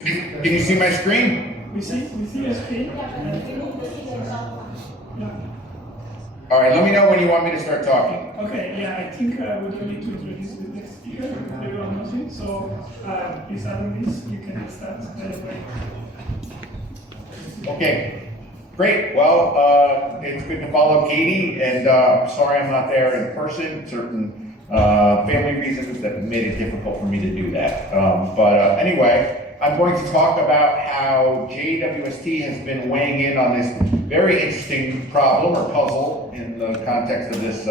Can you see my screen? We see your screen. Yeah. All right, let me know when you want me to start talking. Okay, yeah, I think we don't need to introduce the next speaker. Everyone knows him. So please add this. You can start right away. Okay, great. Well, it's good to follow Katie, and I'm sorry I'm not there in person. Certain family reasons that made it difficult for me to do that. But anyway, I'm going to talk about how JWST has been weighing in on this very interesting problem or puzzle in the context of this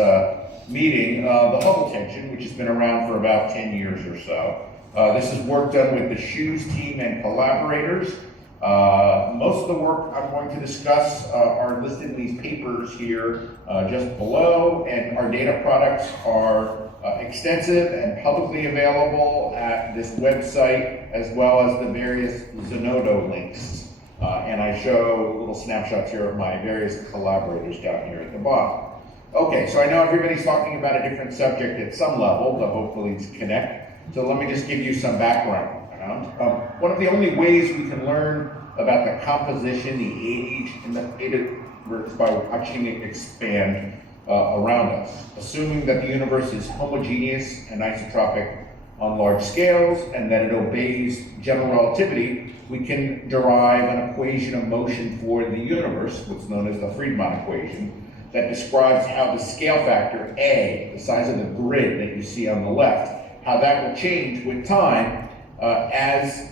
meeting, the Hubble tension, which has been around for about 10 years or so. This is work done with the SHUES team and collaborators. Most of the work I'm going to discuss are listed in these papers here just below, and our data products are extensive and publicly available at this website, as well as the various Zenodo links. And I show little snapshots here of my various collaborators down here at the bottom. Okay, so I know everybody's talking about a different subject at some level, but hopefully it's connect. So let me just give you some background. One of the only ways we can learn about the composition, the age, and the data is by watching it expand around us. Assuming that the universe is homogeneous and isotropic on large scales and that it obeys general relativity, we can derive an equation of motion for the universe, what's known as the Friedmann equation, that describes how the scale factor A, the size of the grid that you see on the left, how that will change with time as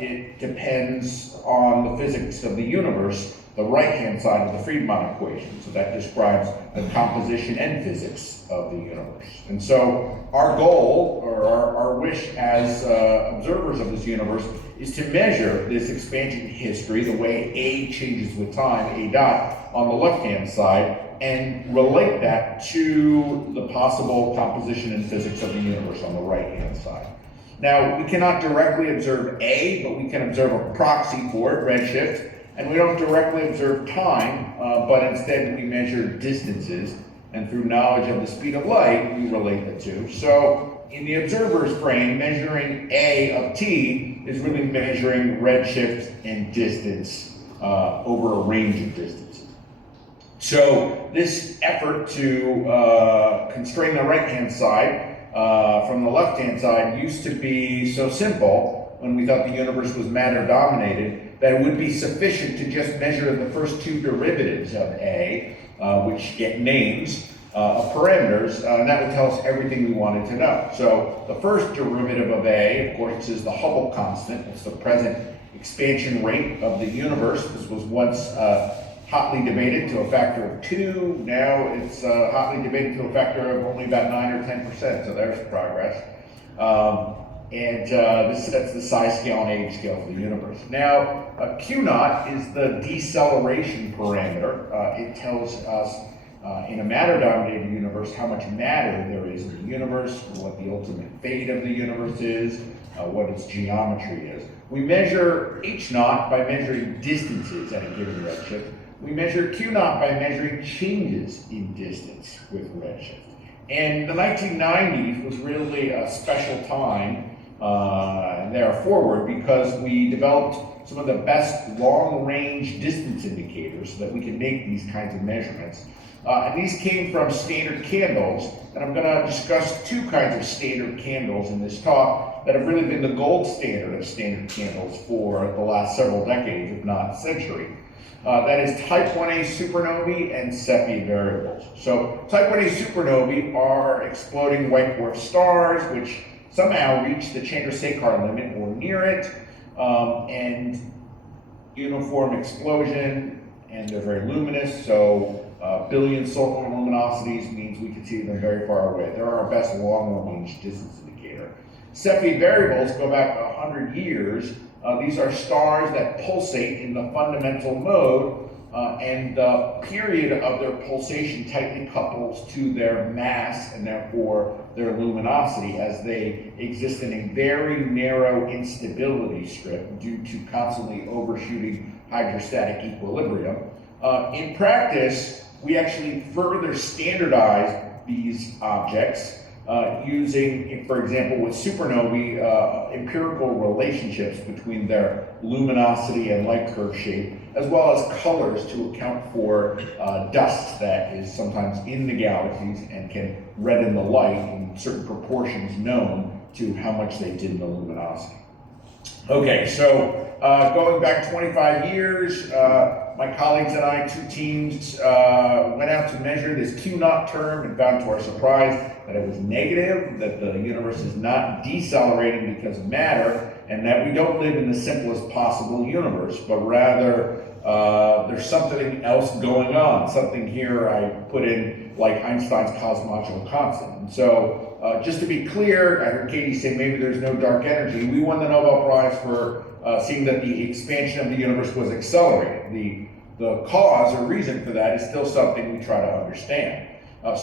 it depends on the physics of the universe, the right-hand side of the Friedmann equation. So that describes the composition and physics of the universe. And so our goal, or our wish as observers of this universe, is to measure this expansion history, the way A changes with time, A dot, on the left-hand side, and relate that to the possible composition and physics of the universe on the right-hand side. Now, we cannot directly observe A, but we can observe a proxy for it, redshift, and we don't directly observe time, but instead we measure distances, and through knowledge of the speed of light, we relate the two. So, in the observer's brain, measuring A of t is really measuring redshift and distance over a range of distances. So, this effort to constrain the right-hand side from the left-hand side used to be so simple when we thought the universe was matter-dominated that it would be sufficient to just measure the first two derivatives of A, which get names of parameters, and that would tell us everything we wanted to know. So the first derivative of A, of course, is the Hubble constant. It's the present expansion rate of the universe. This was once hotly debated to a factor of 2. Now it's hotly debated to a factor of only about 9 or 10%, so there's progress. This sets the size scale and age scale for the universe. Now, Q naught is the deceleration parameter. It tells us in a matter-dominated universe how much matter there is in the universe, what the ultimate fate of the universe is, what its geometry is. We measure H naught by measuring distances at a given redshift. We measure Q naught by measuring changes in distance with redshift. And the 1990s was really a special time there forward because we developed some of the best long-range distance indicators so that we can make these kinds of measurements. And these came from standard candles, and I'm going to discuss two kinds of standard candles in this talk that have really been the gold standard of standard candles for the last several decades, if not a century. That is type 1a supernovae and Cepheid variables. So type 1a supernovae are exploding white dwarf stars, which somehow reach the Chandrasekhar limit or near it, and uniform explosion, and they're very luminous, so billion solar luminosities means we can see them very far away. They're our best long-range distance indicator. Cepheid variables go back 100 years. These are stars that pulsate in the fundamental mode, and the period of their pulsation tightly couples to their mass and therefore their luminosity as they exist in a very narrow instability strip due to constantly overshooting hydrostatic equilibrium. In practice, we actually further standardize these objects using, for example, with supernovae, empirical relationships between their luminosity and light curve shape, as well as colors to account for dust that is sometimes in the galaxies and can redden the light in certain proportions known to how much they did in the luminosity. Okay, so going back 25 years, my colleagues and I, two teams, went out to measure this Q0 term and found to our surprise that it was negative, that the universe is not decelerating because of matter, and that we don't live in the simplest possible universe, but rather there's something else going on. Something here I put in like Einstein's cosmological constant. And so just to be clear, I heard Katie say maybe there's no dark energy. We won the Nobel Prize for seeing that the expansion of the universe was accelerating. The cause or reason for that is still something we try to understand.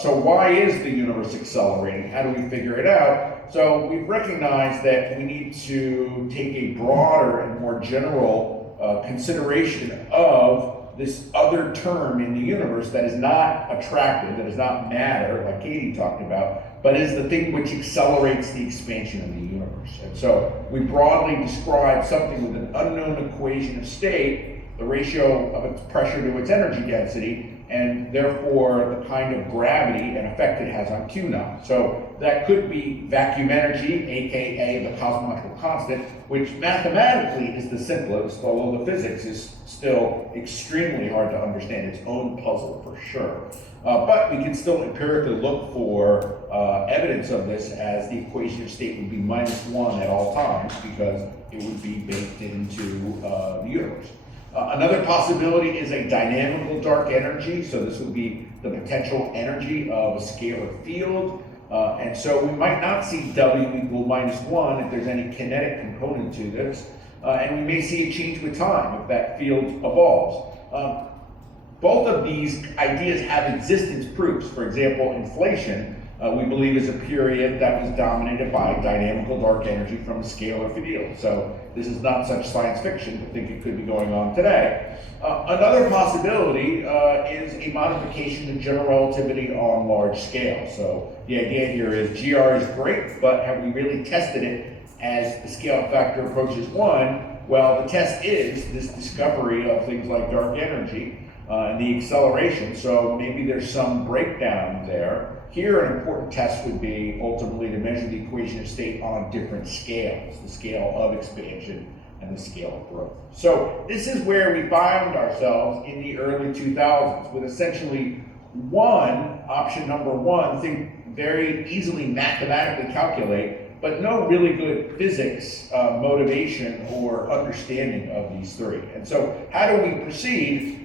So why is the universe accelerating? How do we figure it out? So we've recognized that we need to take a broader and more general consideration of this other term in the universe that is not attractive, that is not matter, like Katie talked about, but is the thing which accelerates the expansion of the universe. And so we broadly describe something with an unknown equation of state, the ratio of its pressure to its energy density, and therefore the kind of gravity and effect it has on Q0. So that could be vacuum energy, aka the cosmological constant, which mathematically is the simplest, although the physics is still extremely hard to understand, its own puzzle for sure. But we can still empirically look for evidence of this, as the equation of state would be -1 at all times because it would be baked into the universe. Another possibility is a dynamical dark energy. So this would be the potential energy of a scalar field. And so we might not see W equal -1 if there's any kinetic component to this. And we may see a change with time if that field evolves. Both of these ideas have existence proofs. For example, inflation, we believe, is a period that was dominated by dynamical dark energy from a scalar field. So this is not such science fiction to think it could be going on today. Another possibility is a modification to general relativity on large scale. So the idea here is GR is great, but have we really tested it as the scale factor approaches 1? Well, the test is this discovery of things like dark energy and the acceleration. So maybe there's some breakdown there. Here, an important test would be ultimately to measure the equation of state on different scales, the scale of expansion and the scale of growth. So this is where we found ourselves in the early 2000s, with essentially option number one, thing very easily mathematically calculate, but no really good physics motivation or understanding of these three. And so how do we proceed?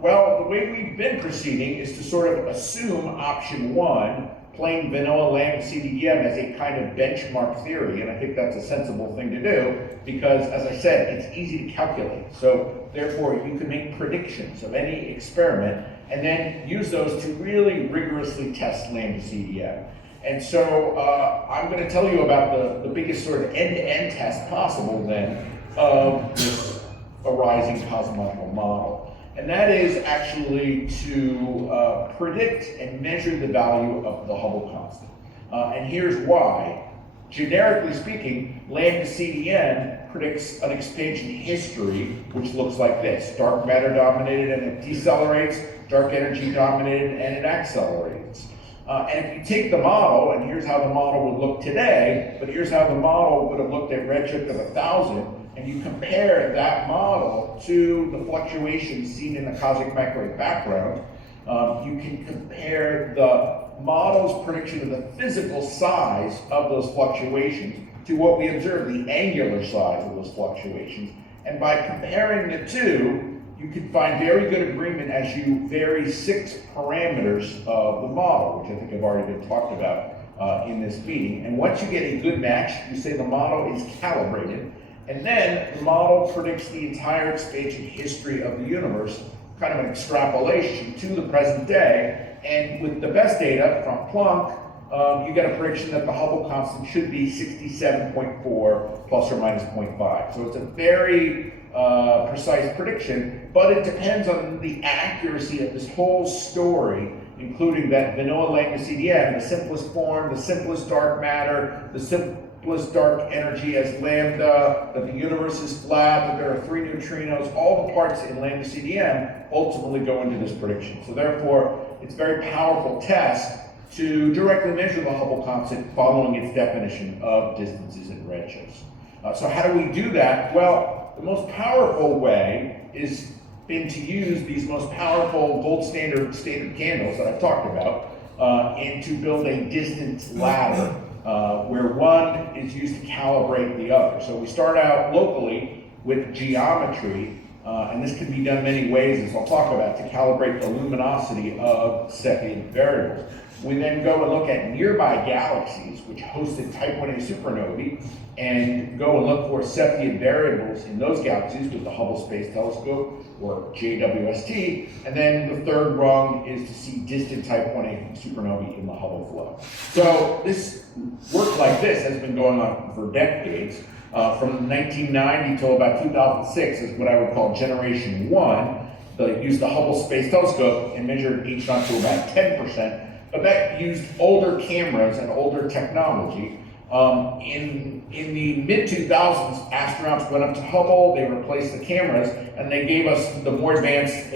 Well, the way we've been proceeding is to sort of assume option 1, plain vanilla lambda CDEM, as a kind of benchmark theory, and I think that's a sensible thing to do because, as I said, it's easy to calculate. So therefore, you can make predictions of any experiment and then use those to really rigorously test lambda CDEM. And so I'm going to tell you about the biggest sort of end-to-end test possible then of this arising cosmological model. And that is actually to predict and measure the value of the Hubble constant. And here's why. Generically speaking, lambda CDN predicts an expansion history which looks like this. Dark matter dominated and it decelerates, dark energy dominated and it accelerates. And if you take the model, and here's how the model would look today, but here's how the model would have looked at redshift of 1,000, and you compare that model to the fluctuations seen in the cosmic microwave background, you can compare the model's prediction of the physical size of those fluctuations to what we observe, the angular size of those fluctuations. And by comparing the two, you can find very good agreement as you vary 6 parameters of the model, which I think have already been talked about in this meeting. And once you get a good match, you say the model is calibrated, and then the model predicts the entire expansion history of the universe, kind of an extrapolation to the present day. And with the best data from Planck, you get a prediction that the Hubble constant should be 67.4 plus or minus 0.5. So it's a very precise prediction, but it depends on the accuracy of this whole story including that vanilla Lambda CDM, the simplest form, the simplest dark matter, the simplest dark energy as lambda, that the universe is flat, that there are 3 neutrinos, all the parts in Lambda CDM ultimately go into this prediction. So therefore, it's a very powerful test to directly measure the Hubble constant following its definition of distances and redshifts. So how do we do that? Well, the most powerful way is been to use these most powerful gold standard candles that I've talked about and to build a distance ladder where one is used to calibrate the other. So we start out locally with geometry, and this can be done many ways, as I'll talk about, to calibrate the luminosity of Cepheid variables. We then go and look at nearby galaxies which hosted type 1a supernovae and go and look for Cepheid variables in those galaxies with the Hubble Space Telescope or JWST. And then the third rung is to see distant type 1a supernovae in the Hubble flow. So this work like this has been going on for decades. From 1990 till about 2006 is what I would call generation 1. They used the Hubble Space Telescope and measured H0 to about 10%. But that used older cameras and older technology. In the mid-2000s, astronauts went up to Hubble, they replaced the cameras, and they gave us the more advanced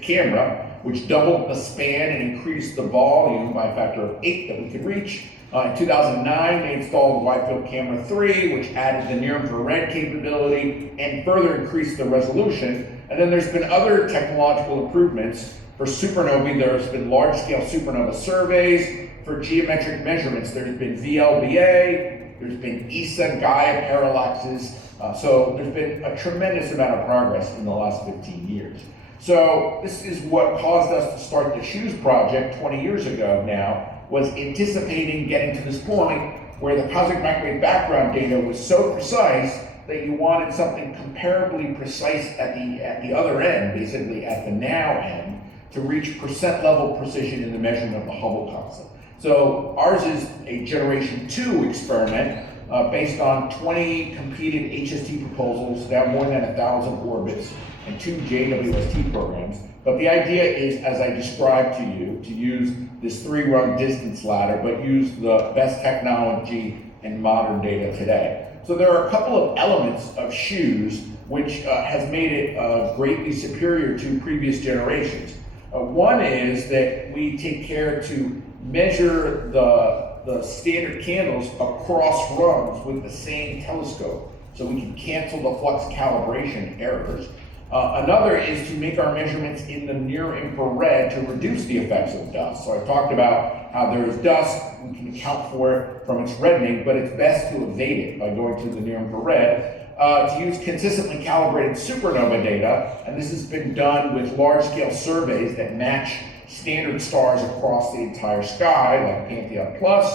camera, which doubled the span and increased the volume by a factor of 8 that we could reach. In 2009, they installed Wide Field Camera 3, which added the near-infrared capability and further increased the resolution. And then there's been other technological improvements. For supernovae, there's been large-scale supernova surveys. For geometric measurements, there's been VLBA, there's been ESA-Gaia parallaxes. So there's been a tremendous amount of progress in the last 15 years. So this is what caused us to start the SHOES project 20 years ago now, was anticipating getting to this point where the cosmic microwave background data was so precise that you wanted something comparably precise at the other end, basically at the now end, to reach percent level precision in the measurement of the Hubble constant. So ours is a generation 2 experiment based on 20 competing HST proposals, now more than 1,000 orbits, and 2 JWST programs. But the idea is, as I described to you, to use this 3-rung distance ladder, but use the best technology and modern data today. So there are a couple of elements of SHOES which has made it greatly superior to previous generations. One is that we take care to measure the standard candles across rungs with the same telescope, so we can cancel the flux calibration errors. Another is to make our measurements in the near infrared to reduce the effects of dust. So I talked about how there is dust, we can account for it from its reddening, but it's best to evade it by going to the near infrared. To use consistently calibrated supernova data, and this has been done with large-scale surveys that match standard stars across the entire sky, like Pantheon Plus,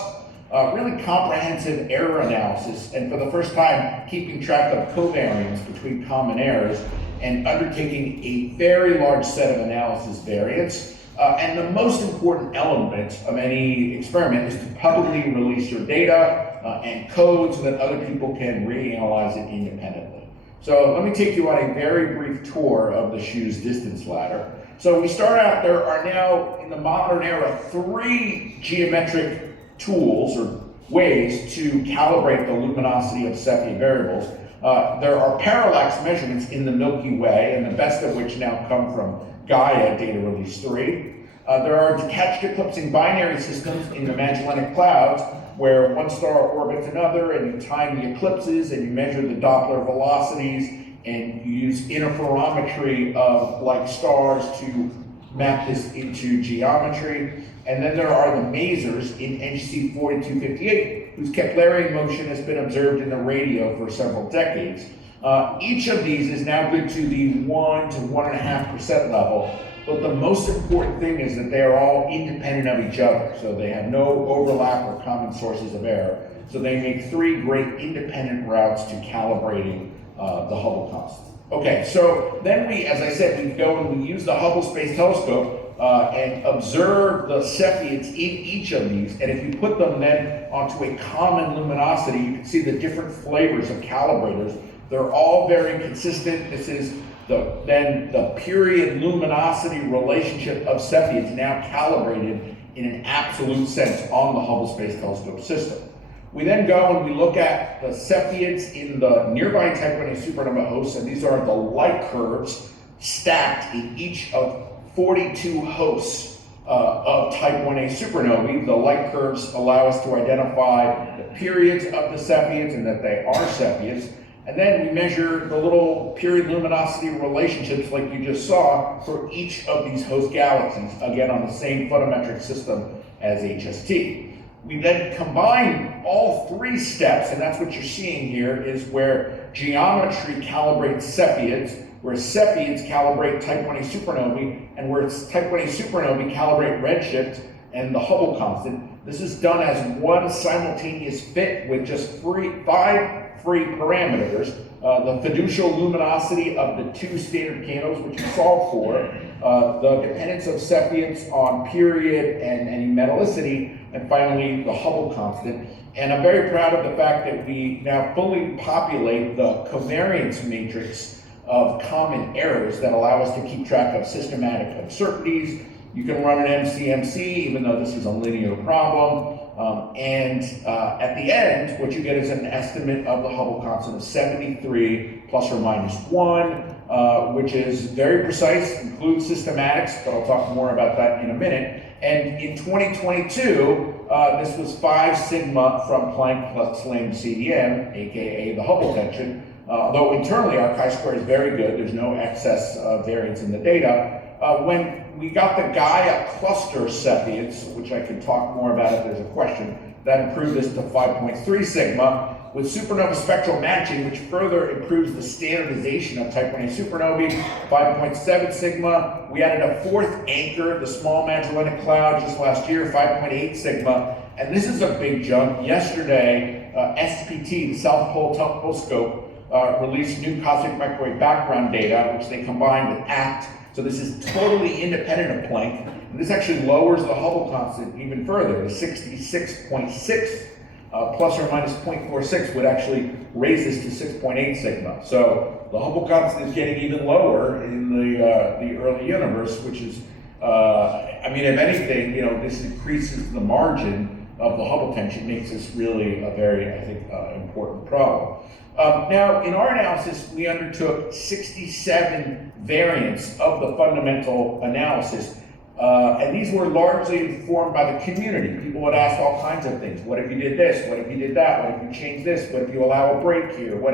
really comprehensive error analysis, and for the first time, keeping track of covariance between common errors, and undertaking a very large set of analysis variants. And the most important element of any experiment is to publicly release your data and code so that other people can reanalyze it independently. So let me take you on a very brief tour of the SHOES distance ladder. So we start out, there are now, in the modern era, 3 geometric tools or ways to calibrate the luminosity of Cepheid variables. There are parallax measurements in the Milky Way, and the best of which now come from Gaia data release 3. There are detached eclipsing binary systems in the Magellanic Clouds, where one star orbits another, and you time the eclipses, and you measure the Doppler velocities, and you use interferometry of like stars to map this into geometry. And then there are the masers in NGC 4258, whose Keplerian motion has been observed in the radio for several decades. Each of these is now good to the 1 to 1.5% level, but the most important thing is that they are all independent of each other, so they have no overlap or common sources of error. So they make 3 great independent routes to calibrating the Hubble constant. Okay, so then we, as I said, we go and we use the Hubble Space Telescope and observe the Cepheids in each of these, and if you put them then onto a common luminosity, you can see the different flavors of calibrators They're all very consistent. This is then the period luminosity relationship of Cepheids now calibrated in an absolute sense on the Hubble Space Telescope system. We then go and we look at the Cepheids in the nearby Type 1a supernova hosts, and these are the light curves stacked in each of 42 hosts of Type 1a supernovae. The light curves allow us to identify the periods of the Cepheids and that they are Cepheids. And then we measure the little period luminosity relationships like you just saw for each of these host galaxies, again on the same photometric system as HST. We then combine all three steps, and that's what you're seeing here, is where geometry calibrates Cepheids, where Cepheids calibrate Type 1a supernovae, and where Type 1a supernovae calibrate redshift and the Hubble constant. This is done as one simultaneous fit with just five free parameters. The fiducial luminosity of the two standard candles, which you solve for, the dependence of Cepheids on period and any metallicity, and finally the Hubble constant. And I'm very proud of the fact that we now fully populate the covariance matrix of common errors that allow us to keep track of systematic uncertainties. You can run an MCMC, even though this is a linear problem. At the end, what you get is an estimate of the Hubble constant of 73 plus or minus 1, which is very precise, includes systematics, but I'll talk more about that in a minute. And in 2022, this was 5 sigma from Planck plus lambda CDM, aka the Hubble tension. Although internally our chi-square is very good, there's no excess variance in the data. When we got the Gaia cluster Cepheids, which I can talk more about if there's a question, that improved this to 5.3 sigma. With supernova spectral matching, which further improves the standardization of Type 1a supernovae, 5.7 sigma. We added a fourth anchor, the Small Magellanic Cloud, just last year, 5.8 sigma. And this is a big jump. Yesterday, SPT, the South Pole Telescope, released new cosmic microwave background data, which they combined with ACT. So this is totally independent of Planck. And this actually lowers the Hubble constant even further to 66.6. Plus or minus 0.46 would actually raise this to 6.8 sigma. So the Hubble constant is getting even lower in the early universe, which is, I mean, if anything, this increases the margin of the Hubble tension, makes this really a very, I think, important problem. Now, in our analysis, we undertook 67 variants of the fundamental analysis. And these were largely informed by the community. People would ask all kinds of things. What if you did this? What if you did that? What if you changed this? What if you allow a break here? What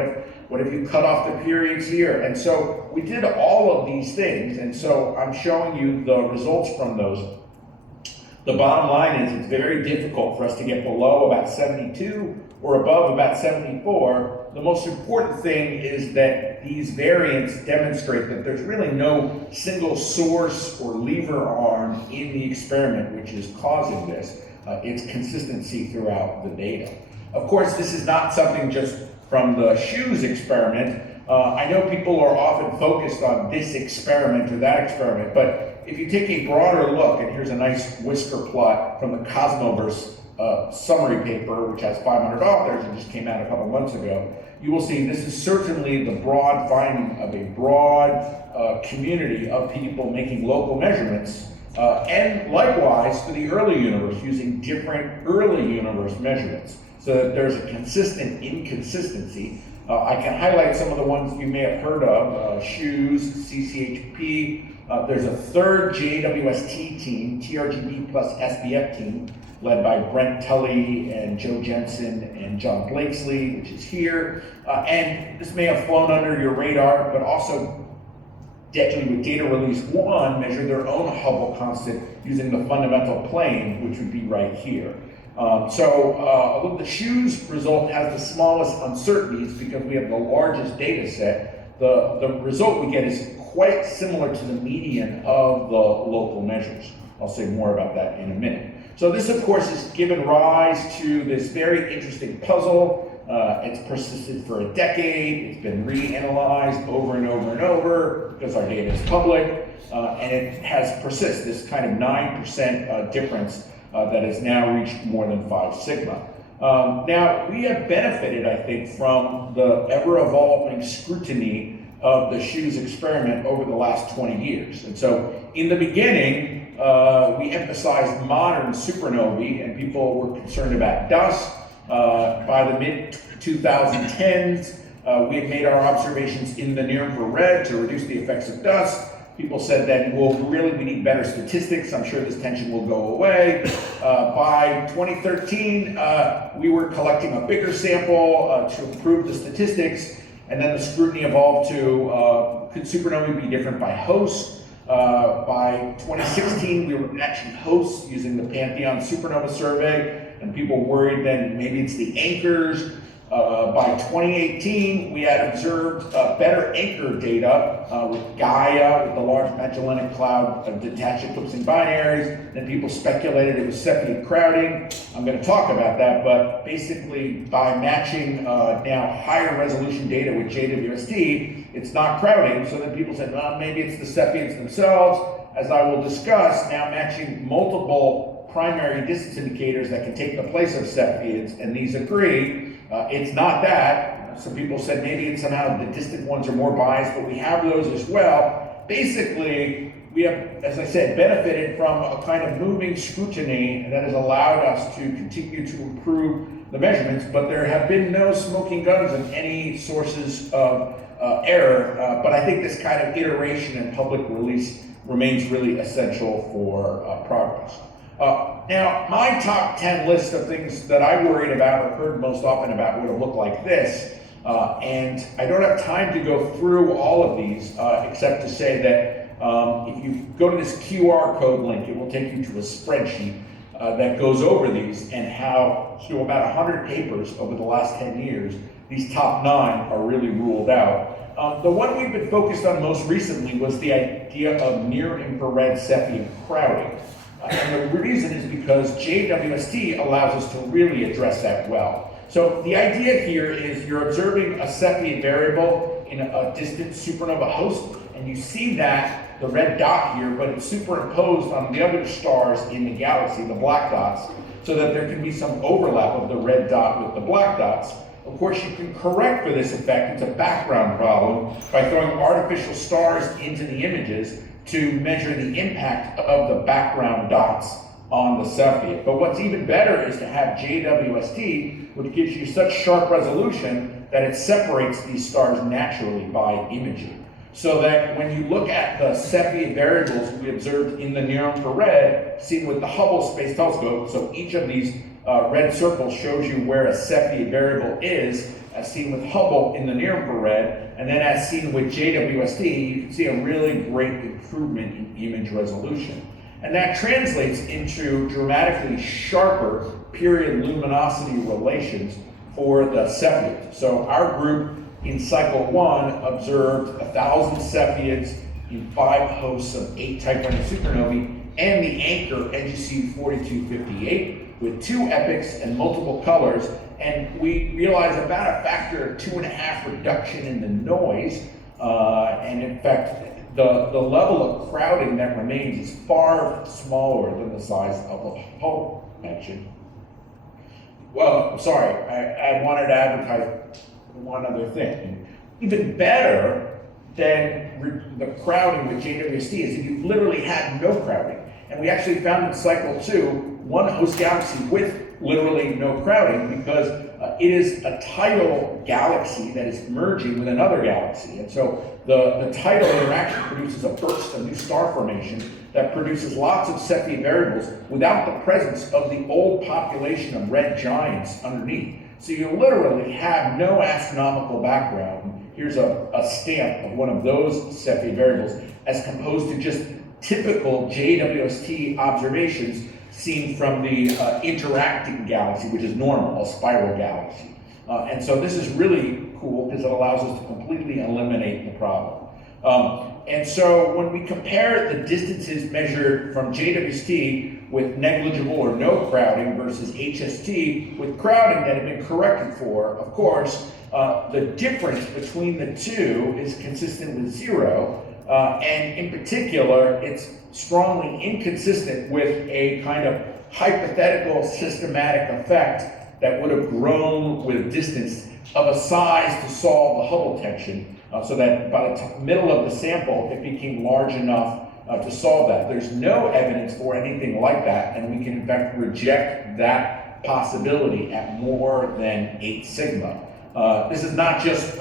if you cut off the periods here? And so we did all of these things. And so I'm showing you the results from those. The bottom line is it's very difficult for us to get below about 72 or above about 74. The most important thing is that these variants demonstrate that there's really no single source or lever arm in the experiment which is causing this. It's consistency throughout the data. Of course, this is not something just from the shoes experiment. I know people are often focused on this experiment or that experiment, but if you take a broader look, and here's a nice whisker plot from the Cosmoverse summary paper, which has 500 authors and just came out a couple months ago, you will see this is certainly the broad finding of a broad community of people making local measurements, and likewise for the early universe, using different early universe measurements, so that there's a consistent inconsistency. I can highlight some of the ones you may have heard of, shoes, CCHP. There's a third JWST team, TRGB plus SBF team, led by Brent Tully and Joe Jensen and John Blakesley, which is here. And this may have flown under your radar, but also actually with data release 1, measured their own Hubble constant using the fundamental plane, which would be right here. Although the shoes result has the smallest uncertainties because we have the largest data set, the result we get is quite similar to the median of the local measures. I'll say more about that in a minute. So this, of course, has given rise to this very interesting puzzle. It's persisted for a decade. It's been reanalyzed over and over and over because our data is public, and it has persisted, this kind of 9% difference that has now reached more than 5 sigma. Now, we have benefited, I think, from the ever-evolving scrutiny of the Shoes experiment over the last 20 years. And so, in the beginning, we emphasized modern supernovae, and people were concerned about dust. By the mid-2010s, we had made our observations in the near-infrared to reduce the effects of dust. People said that, well, really, we need better statistics. I'm sure this tension will go away. By 2013, we were collecting a bigger sample to improve the statistics. And then the scrutiny evolved to, could supernovae be different by host? By 2016, we were matching hosts using the Pantheon Supernova Survey, and people worried then maybe it's the anchors. By 2018, we had observed better anchor data with Gaia, with the Large Magellanic Cloud of detached eclipsing binaries. Then people speculated it was Cepheid crowding. I'm going to talk about that, but basically by matching now higher resolution data with JWST, it's not crowding. So then people said, well, maybe it's the Cepheids themselves. As I will discuss, now matching multiple primary distance indicators that can take the place of Cepheids, and these agree. It's not that. Some people said maybe it's somehow the distant ones are more biased, but we have those as well. Basically, we have, as I said, benefited from a kind of moving scrutiny that has allowed us to continue to improve the measurements, but there have been no smoking guns in any sources of error. But I think this kind of iteration and public release remains really essential for progress. Now, my top 10 list of things that I worried about or heard most often about would have looked like this. And I don't have time to go through all of these, except to say that if you go to this QR code link, it will take you to a spreadsheet that goes over these and how, through about 100 papers over the last 10 years, these top 9 are really ruled out. The one we've been focused on most recently was the idea of near-infrared Cepheid crowding. And the reason is because JWST allows us to really address that well. So the idea here is you're observing a Cepheid variable in a distant supernova host, and you see that, the red dot here, but it's superimposed on the other stars in the galaxy, the black dots, so that there can be some overlap of the red dot with the black dots. Of course, you can correct for this effect. It's a background problem by throwing artificial stars into the images to measure the impact of the background dots on the Cepheid. But what's even better is to have JWST, which gives you such sharp resolution that it separates these stars naturally by imaging. So that when you look at the Cepheid variables we observed in the near-infrared, seen with the Hubble Space Telescope, so each of these red circles shows you where a Cepheid variable is, as seen with Hubble in the near-infrared, and then as seen with JWST, you can see a really great improvement in image resolution. And that translates into dramatically sharper period luminosity relations for the Cepheids. So our group in cycle 1 observed 1,000 Cepheids in 5 hosts of 8 Type 1 supernovae, and the anchor NGC 4258 with 2 epochs and multiple colors. And we realized about a factor of 2.5 reduction in the noise. And in fact, the level of crowding that remains is far smaller than the size of the Hubble mentioned. Well, sorry, I wanted to advertise one other thing. Even better than the crowding with JWST is that you literally had no crowding. And we actually found in cycle 2, one host galaxy with literally no crowding, because it is a tidal galaxy that is merging with another galaxy. And so the tidal interaction produces a burst of new star formation that produces lots of Cepheid variables without the presence of the old population of red giants underneath. So you literally have no astronomical background. Here's a stamp of one of those Cepheid variables as composed to just typical JWST observations seen from the interacting galaxy, which is normal, a spiral galaxy. And so this is really cool because it allows us to completely eliminate the problem. And so when we compare the distances measured from JWST with negligible or no crowding versus HST with crowding that had been corrected for, of course, the difference between the two is consistent with 0. And in particular, it's strongly inconsistent with a kind of hypothetical systematic effect that would have grown with distance of a size to solve the Hubble tension, so that by the middle of the sample, it became large enough to solve that. There's no evidence for anything like that, and we can in fact reject that possibility at more than 8 sigma. This is not just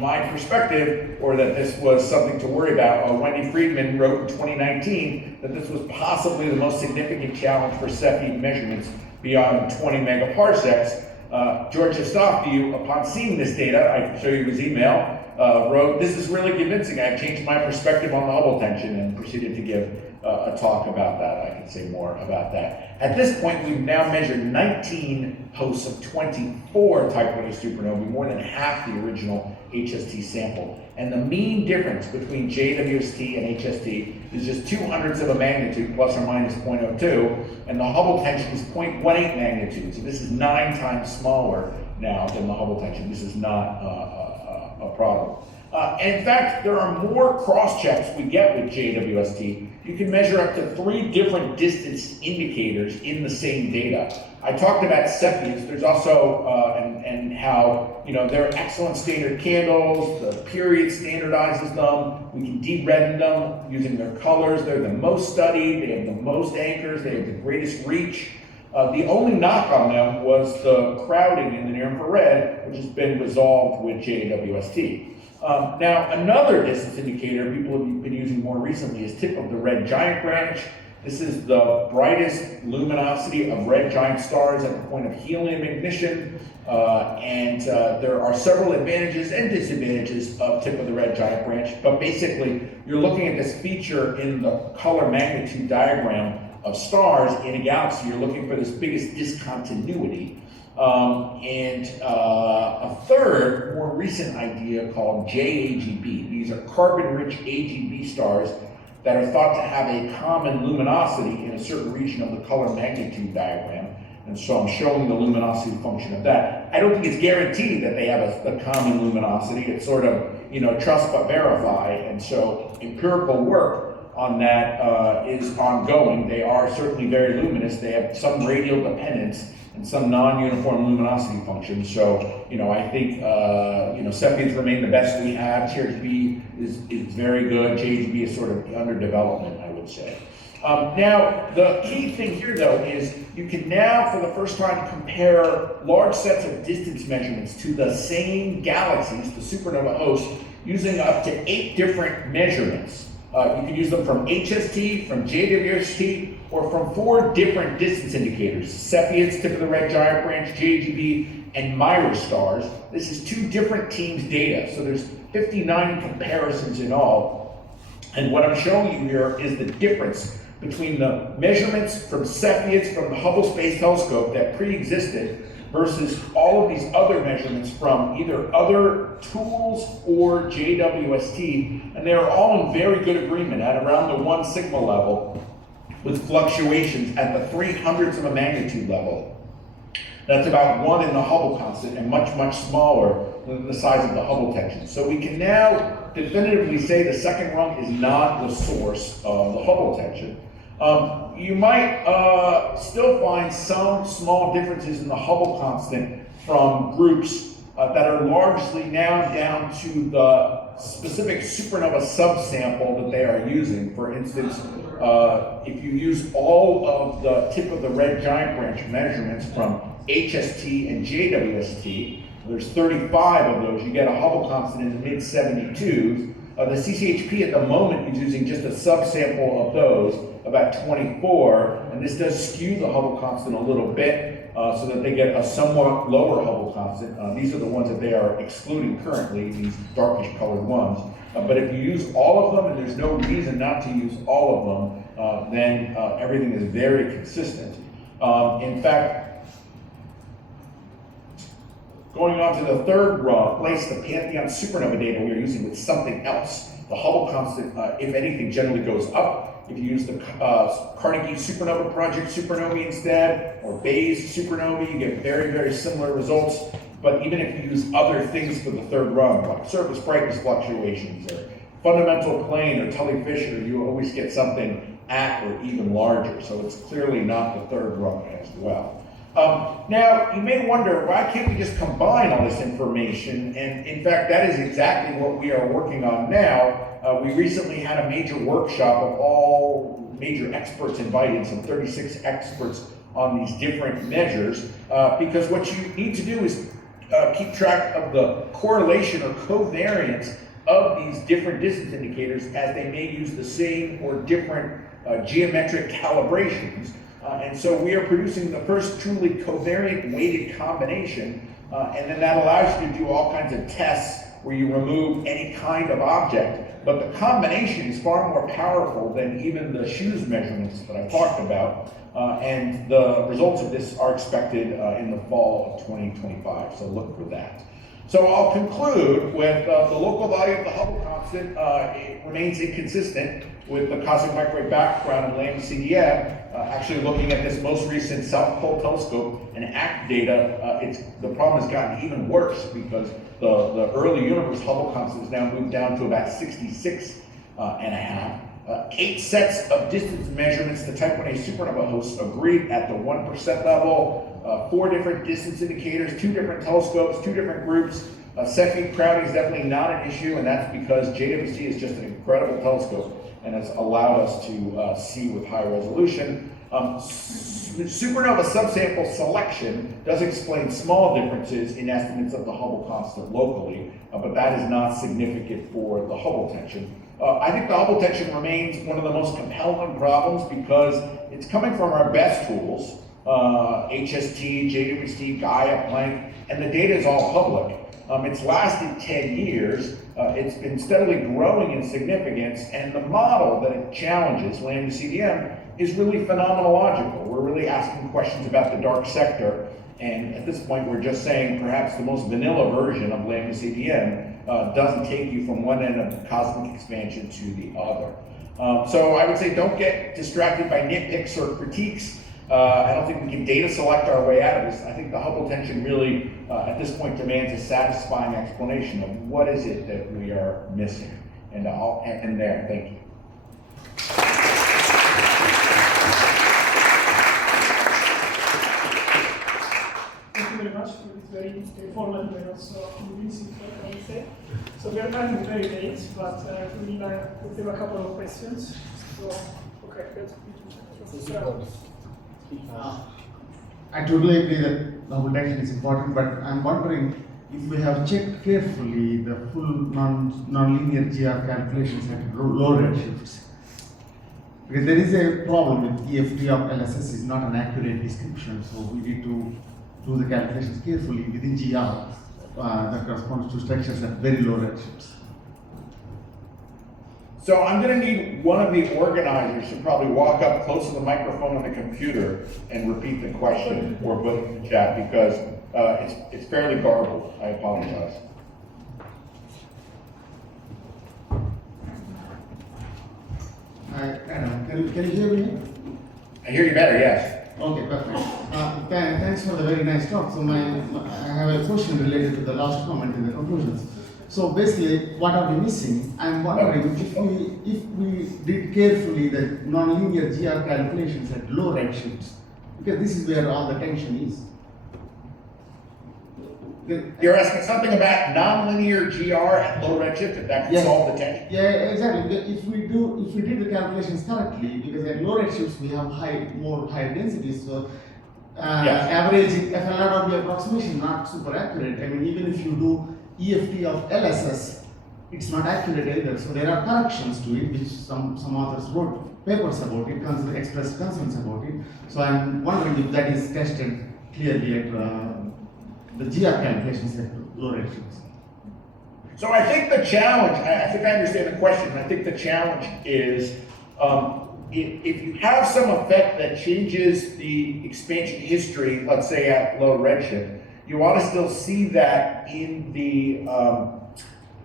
my perspective, or that this was something to worry about. Wendy Friedman wrote in 2019 that this was possibly the most significant challenge for Cepheid measurements beyond 20 megaparsecs. George Estoftiu, upon seeing this data, I can show you his email, wrote, "This is really convincing. I've changed my perspective on the Hubble tension," and proceeded to give a talk about that. I can say more about that. At this point, we've now measured 19 hosts of 24 type 1A supernovae, more than half the original HST sample. And the mean difference between JWST and HST is just 0.02 of a magnitude, plus or minus 0.02, and the Hubble tension is 0.18 magnitude. So this is 9 times smaller now than the Hubble tension. This is not a problem. And in fact, there are more cross-checks we get with JWST. You can measure up to 3 different distance indicators in the same data. I talked about Cepheids. There's also, and how, they're excellent standard candles. The period standardizes them. We can de-redden them using their colors. They're the most studied. They have the most anchors. They have the greatest reach. The only knock on them was the crowding in the near-infrared, which has been resolved with JWST. Now, another distance indicator people have been using more recently is tip of the red giant branch. This is the brightest luminosity of red giant stars at the point of helium ignition. And there are several advantages and disadvantages of tip of the red giant branch. But basically, you're looking at this feature in the color magnitude diagram of stars in a galaxy. You're looking for this biggest discontinuity. And a third, more recent idea called JAGB. These are carbon-rich AGB stars that are thought to have a common luminosity in a certain region of the color magnitude diagram. And so I'm showing the luminosity function of that. I don't think it's guaranteed that they have a common luminosity. It's sort of, trust but verify. And so empirical work on that is ongoing. They are certainly very luminous. They have some radial dependence and some non-uniform luminosity functions. So, I think, Cepheids remain the best we have. TRGB is very good. JGB is sort of under development, I would say. Now, the key thing here, though, is you can now, for the first time, compare large sets of distance measurements to the same galaxies, the supernova hosts, using up to 8 different measurements. You can use them from HST, from JWST, or from 4 different distance indicators: Cepheids, tip of the red giant branch, JGB, and Mira stars. This is 2 different teams' data, so there's 59 comparisons in all. And what I'm showing you here is the difference between the measurements from Cepheids from the Hubble Space Telescope that pre-existed versus all of these other measurements from either other tools or JWST, and they are all in very good agreement at around the 1 sigma level, with fluctuations at the 0.03 of a magnitude level. That's about 1 in the Hubble constant and much, much smaller than the size of the Hubble tension. So we can now definitively say the second rung is not the source of the Hubble tension. You might still find some small differences in the Hubble constant from groups that are largely now down to the specific supernova subsample that they are using. For instance, if you use all of the tip of the red giant branch measurements from HST and JWST, there's 35 of those, you get a Hubble constant in the mid-72s. The CCHP at the moment is using just a subsample of those, about 24, and this does skew the Hubble constant a little bit, so that they get a somewhat lower Hubble constant. These are the ones that they are excluding currently, these darkish colored ones. But if you use all of them, and there's no reason not to use all of them, then everything is very consistent. In fact, going on to the third place, the Pantheon supernova data we are using with something else. The Hubble constant, if anything, generally goes up. If you use the Carnegie Supernova Project supernovae instead, or Bayes supernovae, you get very, very similar results. But even if you use other things for the third rung, like surface brightness fluctuations, or fundamental plane, or Tully-Fisher, you always get something at or even larger. So it's clearly not the third rung as well. Now, you may wonder, why can't we just combine all this information? And in fact, that is exactly what we are working on now. We recently had a major workshop of all major experts invited, some 36 experts on these different measures, because what you need to do is keep track of the correlation or covariance of these different distance indicators as they may use the same or different geometric calibrations. And so we are producing the first truly covariant weighted combination, and then that allows you to do all kinds of tests where you remove any kind of object. But the combination is far more powerful than even the shoes measurements that I talked about. And the results of this are expected in the fall of 2025, so look for that. So I'll conclude with the local value of the Hubble constant. It remains inconsistent with the cosmic microwave background in lambda CDM. Actually looking at this most recent South Pole telescope and ACT data, the problem has gotten even worse because the early universe Hubble constant has now moved down to about 66 and a half. 8 sets of distance measurements, the type 1a supernova hosts agreed at the 1% level. 4 different distance indicators, 2 different telescopes, 2 different groups. Cepheid crowding is definitely not an issue, and that's because JWST is just an incredible telescope and has allowed us to see with high resolution. Supernova subsample selection does explain small differences in estimates of the Hubble constant locally, but that is not significant for the Hubble tension. I think the Hubble tension remains one of the most compelling problems because it's coming from our best tools, HST, JWST, Gaia, Planck, and the data is all public. It's lasted 10 years. It's been steadily growing in significance, and the model that it challenges, lambda CDM, is really phenomenological. We're really asking questions about the dark sector, and at this point we're just saying perhaps the most vanilla version of lambda CDM doesn't take you from one end of cosmic expansion to the other. So I would say don't get distracted by nitpicks or critiques. I don't think we can data select our way out of this. I think the Hubble tension really, at this point, demands a satisfying explanation of what is it that we are missing. And I'll end there. Thank you. Thank you very much for this very informative and also convincing talk, I would say. So we are running very late, but we have a couple of questions. So, okay, let's I totally agree that the Hubble tension is important, but I'm wondering if we have checked carefully the full non-linear GR calculations at low redshifts. Because there is a problem with EFT of LSS is not an accurate description, so we need to do the calculations carefully within GR that corresponds to structures at very low redshifts. So I'm going to need one of the organizers to probably walk up close to the microphone on the computer and repeat the question or put it in the chat because it's fairly garbled. I apologize. Can you hear me? I hear you better, yes. Okay, perfect. Thanks for the very nice talk. So I have a question related to the last comment in the conclusions. So basically, what are we missing? I'm wondering if we did carefully the nonlinear GR calculations at low redshifts, because this is where all the tension is. You're asking something about nonlinear GR at low redshift, if that can solve the tension? Yeah, exactly. If we did the calculations correctly, because at low redshifts we have more higher densities, so average FLRW approximation not super accurate. I mean, even if you do EFT of LSS, it's not accurate either. So there are corrections to it, which some authors wrote papers about it, expressed concerns about it. So I'm wondering if that is tested clearly at the GR calculations at low redshifts. So I think the challenge, I think I understand the question, I think the challenge is if you have some effect that changes the expansion history, let's say at low redshift, you want to still see that in the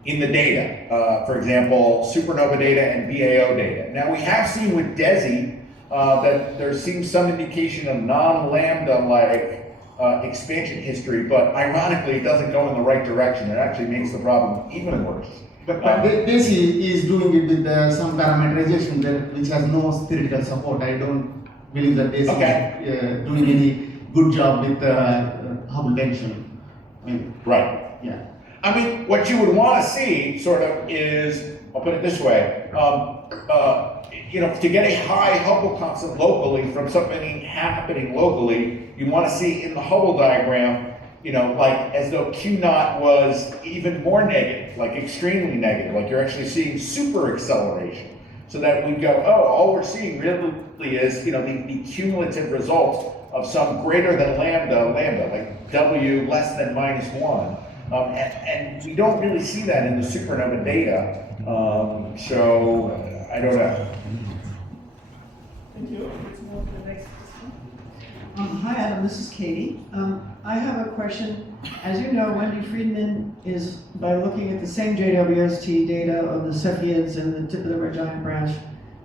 data. For example, supernova data and BAO data. Now we have seen with DESI that there seems some indication of non-lambda-like expansion history, but ironically it doesn't go in the right direction. It actually makes the problem even worse. But DESI is doing it with some parameterization which has no theoretical support. I don't believe that DESI is doing any good job with Hubble tension. I mean, Right. yeah. I mean, what you would want to see, sort of, is, I'll put it this way, to get a high Hubble constant locally from something happening locally, you want to see in the Hubble diagram, like as though Q naught was even more negative, like extremely negative, like you're actually seeing super acceleration. So that we go, oh, all we're seeing really is, the cumulative result of some greater than lambda, like W less than -1. And we don't really see that in the supernova data. So I don't know. Thank you. Let's move to the next question. Hi, Adam. This is Katie. I have a question. As you know, Wendy Friedman is, by looking at the same JWST data of the Cepheids and the tip of the red giant branch,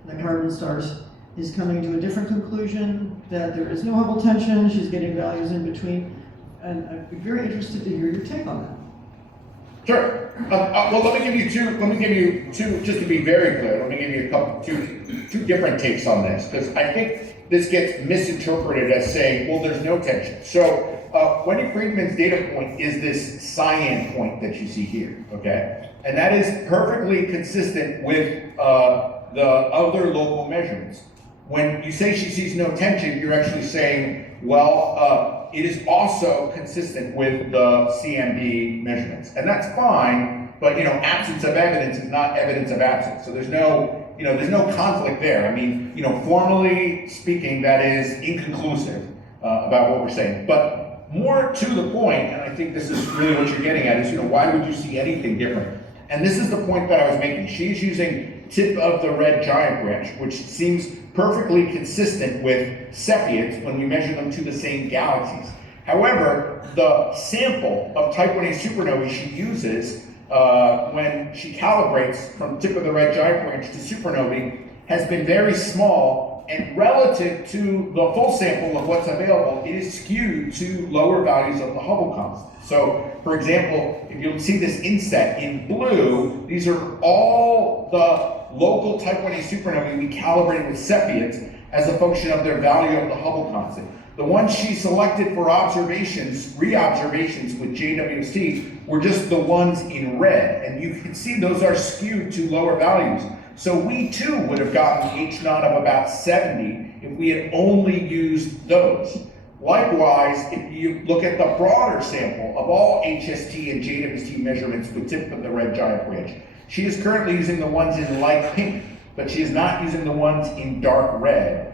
the carbon stars, is coming to a different conclusion that there is no Hubble tension. She's getting values in between, and I'd be very interested to hear your take on that. Sure. Well, let me give you two, just to be very clear, let me give you two different takes on this, because I think this gets misinterpreted as saying, well, there's no tension. So Wendy Friedman's data point is this cyan point that you see here, okay? And that is perfectly consistent with the other local measurements. When you say she sees no tension, you're actually saying, well, it is also consistent with the CMB measurements. And that's fine, but absence of evidence is not evidence of absence. So there's no conflict there. I mean, formally speaking, that is inconclusive about what we're saying. But more to the point, and I think this is really what you're getting at, is, why would you see anything different? And this is the point that I was making. She's using tip of the red giant branch, which seems perfectly consistent with Cepheids when we measure them to the same galaxies. However, the sample of type 1a supernovae she uses when she calibrates from tip of the red giant branch to supernovae has been very small, and relative to the full sample of what's available, it is skewed to lower values of the Hubble constant. So, for example, if you'll see this inset in blue, these are all the local type 1a supernovae we calibrated with Cepheids as a function of their value of the Hubble constant. The ones she selected for observations, re-observations with JWST, were just the ones in red, and you can see those are skewed to lower values. So we too would have gotten H naught of about 70 if we had only used those. Likewise, if you look at the broader sample of all HST and JWST measurements with tip of the red giant branch, she is currently using the ones in light pink, but she is not using the ones in dark red.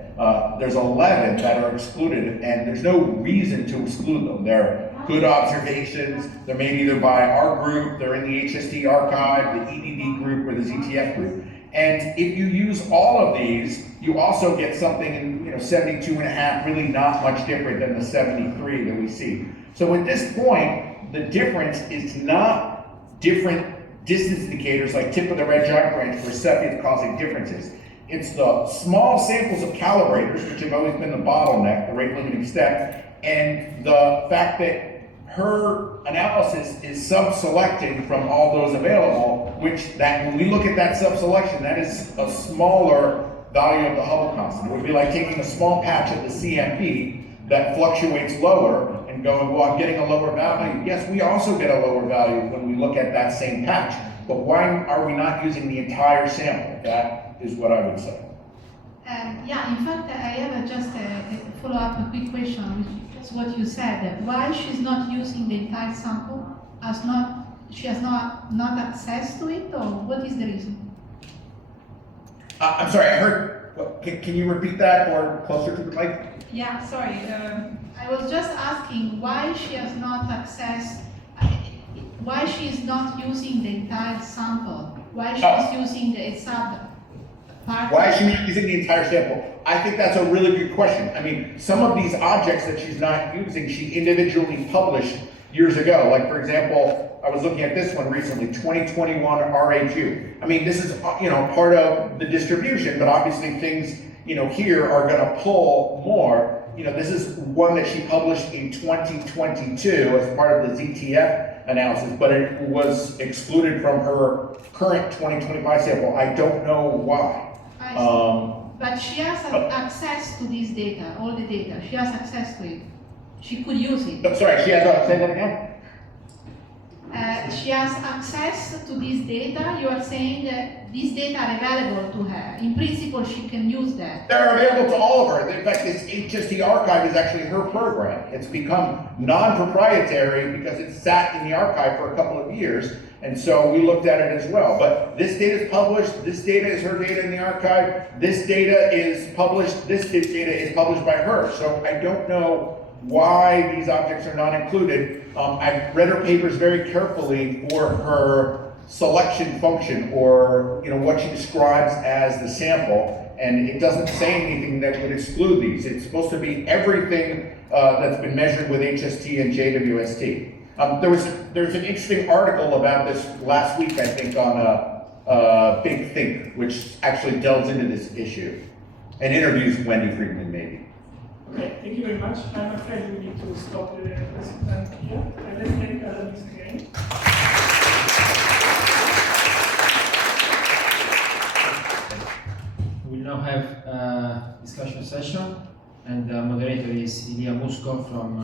There's 11 that are excluded, and there's no reason to exclude them. They're good observations. They're made either by our group, they're in the HST archive, the EDD group, or the ZTF group. And if you use all of these, you also get something in 72.5, really not much different than the 73 that we see. So at this point, the difference is not different distance indicators like tip of the red giant branch where Cepheids causing differences. It's the small samples of calibrators, which have always been the bottleneck, the rate limiting step, and the fact that her analysis is sub-selecting from all those available, which that when we look at that sub-selection, that is a smaller value of the Hubble constant. It would be like taking a small patch of the CMB that fluctuates lower and going, well, I'm getting a lower value. Yes, we also get a lower value when we look at that same patch, but why are we not using the entire sample? That is what I would say. Yeah, in fact, I have just a follow-up, a quick question, which is what you said. Why she's not using the entire sample? She has not access to it, or what is the reason? I'm sorry, I heard, can you repeat that or closer to the mic? Yeah, sorry. I was just asking why she has not access, why she is not using the entire sample, why she is using the sub part. Why is she not using the entire sample? I think that's a really good question. I mean, some of these objects that she's not using, she individually published years ago. Like, for example, I was looking at this one recently, 2021 RAQ. I mean, this is, part of the distribution, but obviously things, here are gonna pull more. This is one that she published in 2022 as part of the ZTF analysis, but it was excluded from her current 2025 sample. I don't know why. But she has access to this data, all the data. She has access to it. She could use it. No, sorry, she has, say that again? She has access to this data. You are saying that these data are available to her. In principle, she can use that. They're available to all of her. In fact, this HST archive is actually her program. It's become non-proprietary because it's sat in the archive for a couple of years, and so we looked at it as well. But this data is published, this data is her data in the archive, this data is published, this data is published by her. So I don't know why these objects are not included. I've read her papers very carefully for her selection function, or what she describes as the sample, and it doesn't say anything that would exclude these. It's supposed to be everything that's been measured with HST and JWST. There's an interesting article about this last week, I think, on Big Think, which actually delves into this issue and interviews Wendy Friedman, maybe. Okay, thank you very much. I'm afraid we need to stop the presentation here. And let's take Adamis again. We will now have a discussion session, and the moderator is Ilya Musko from